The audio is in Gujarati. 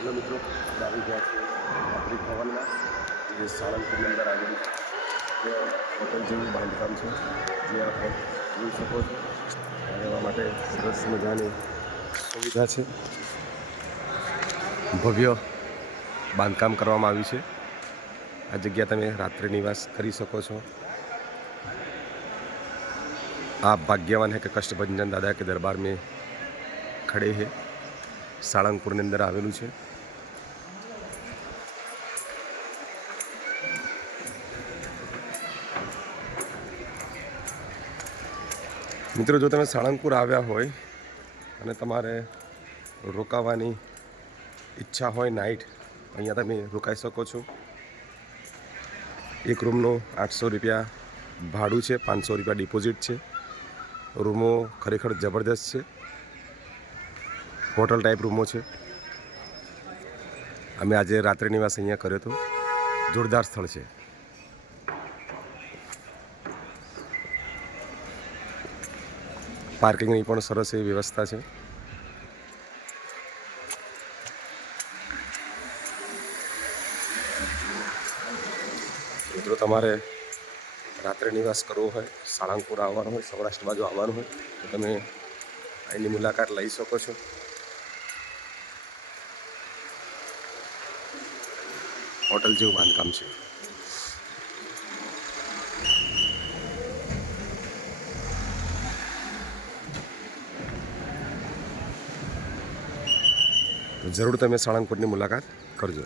હેલો મિત્રો, આપણે આવી ગયા છીએ નાગરિક ભવનમાં, જે સાળંગપુરની અંદર આવેલું છે. હોટલ જેવું બાંધકામ છે, જે આપ જોઈ શકો છો. રહેવા માટે સરસ મજાની સુવિધા છે. ભવ્ય બાંધકામ કરવામાં આવ્યું છે. આ જગ્યા તમે રાત્રે નિવાસ કરી શકો છો. आप भाग्यवान है कि कष्टभंजन दादा के दरबार में खड़े हैं. સાળંગપુરની અંદર આવેલું છે. મિત્રો, જો તમે સાળંગપુર આવ્યા હોય અને તમારે રોકાવાની ઈચ્છા હોય નાઇટ, અહીંયા તમે રોકાઈ શકો છો. એક રૂમનું 800 રૂપિયા ભાડું છે, 500 રૂપિયા ડિપોઝિટ છે. રૂમો ખરેખર જબરદસ્ત છે, હોટલ ટાઈપ રૂમો છે. અમે આજે રાત્રે નિવાસ અહીંયા કર્યો હતો. જોરદાર સ્થળ છે. પાર્કિંગની પણ સરસ એવી વ્યવસ્થા છે. મિત્રો, તમારે રાત્રે નિવાસ કરવો હોય, સાળંગપુર આવવાનું હોય, સૌરાષ્ટ્ર બાજુ આવવાનું હોય તો તમે અહીંની મુલાકાત લઈ શકો છો. હોટલ જેવું બાંધકામ છે. તો જરૂર તમે સાળંગપુરની મુલાકાત કરજો.